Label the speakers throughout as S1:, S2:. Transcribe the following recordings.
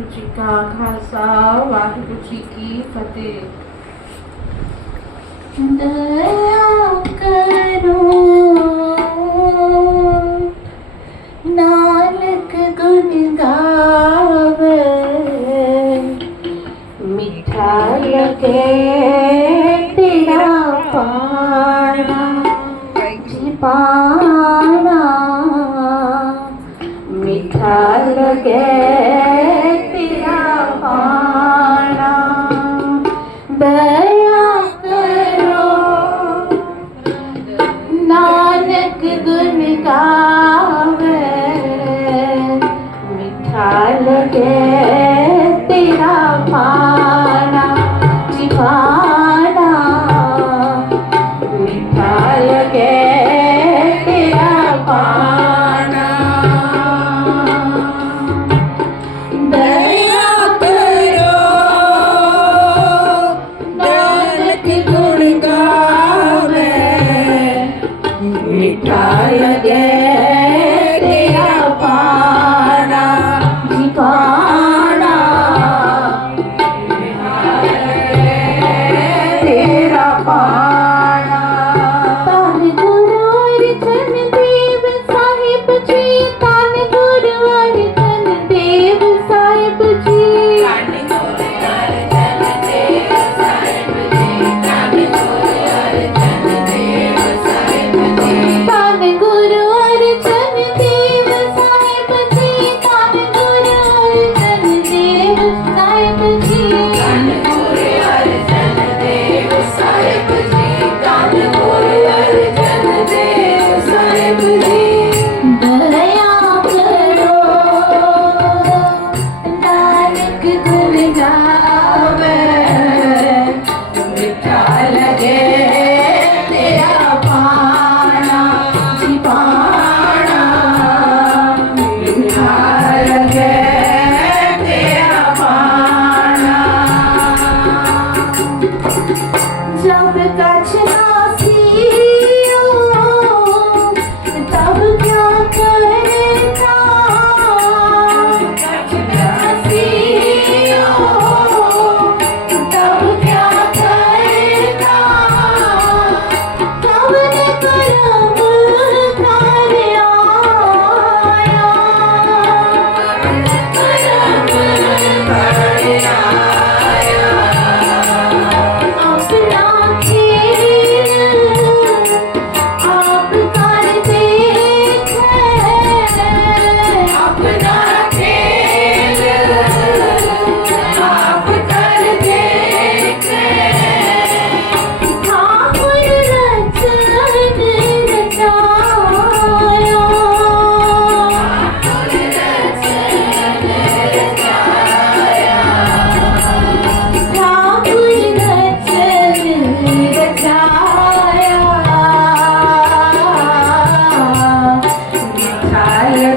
S1: ਵਾਹਿਗੁਰੂ ਜੀ ਕਾ ਖਾਲਸਾ, ਵਾਹਿਗੁਰੂ ਜੀ ਕੀ ਫਤਿਹ।
S2: ਦਇਆ ਕਰੋ, ਨਾਨਕ ਗੁਣ ਗਾਵੇ। ਮਿੱਠਾ ਲਗੇ ਤੇਰਾ ਪਾਣਾ ਜੀ ਪਾਣਾ। ਮਿੱਠਾ ਲਗੇ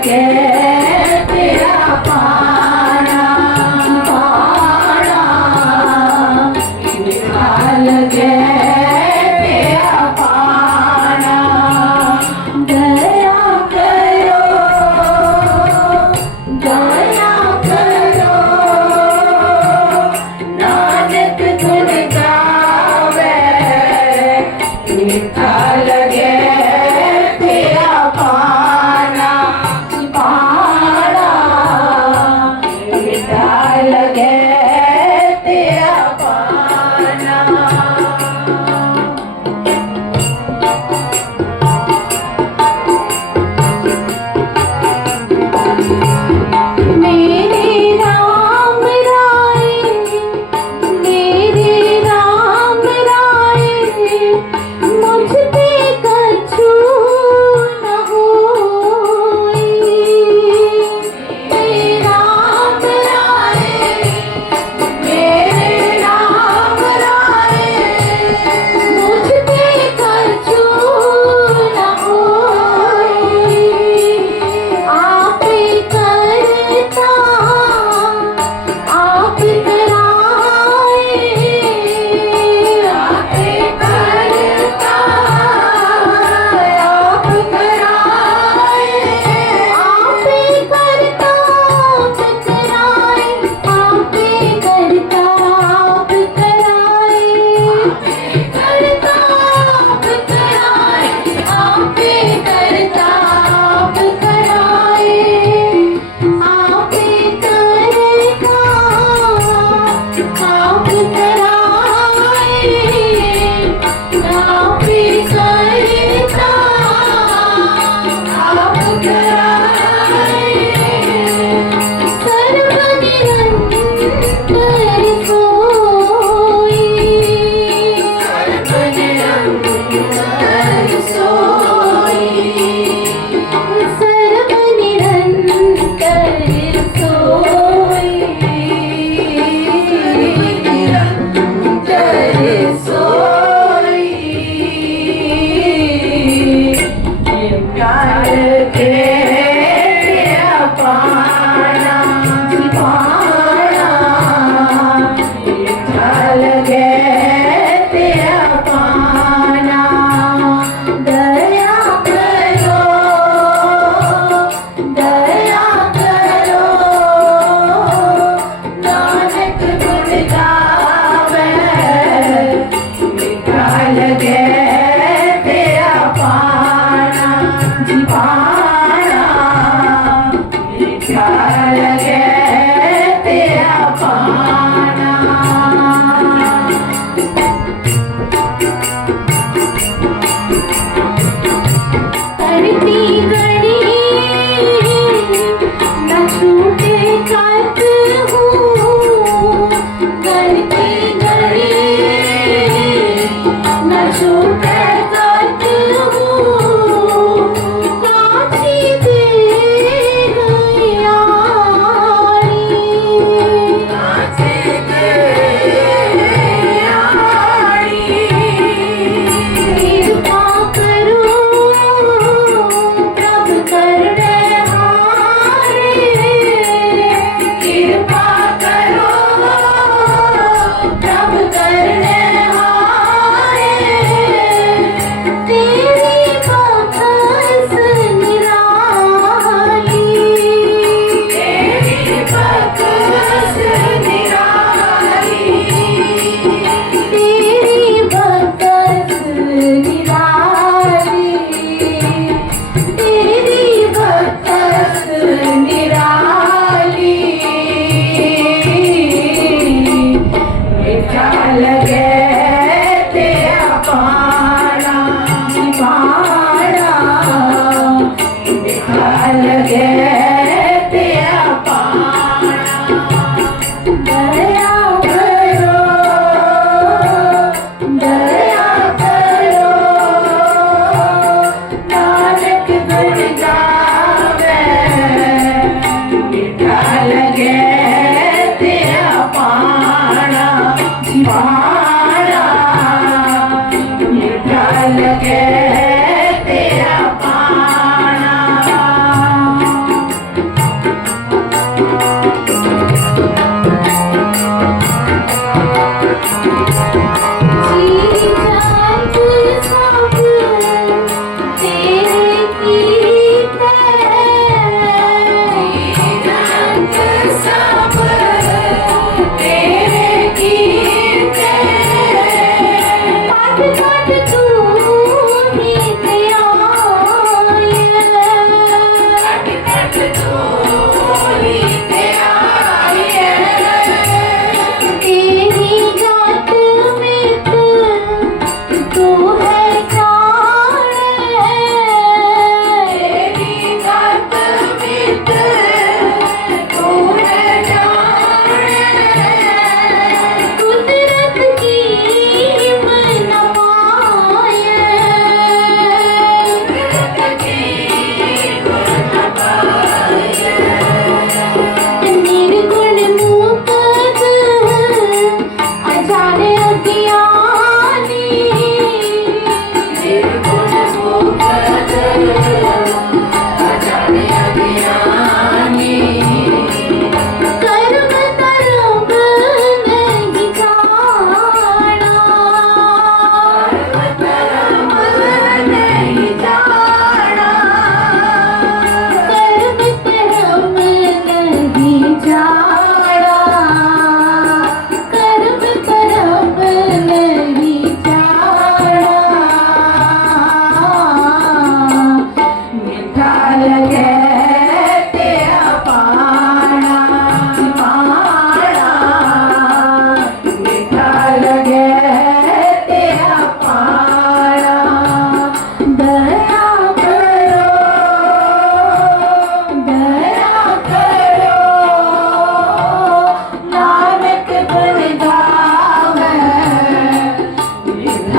S2: again.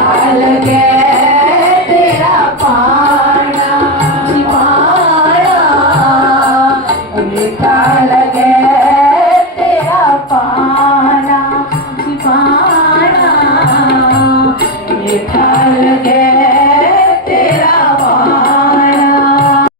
S2: I'll get.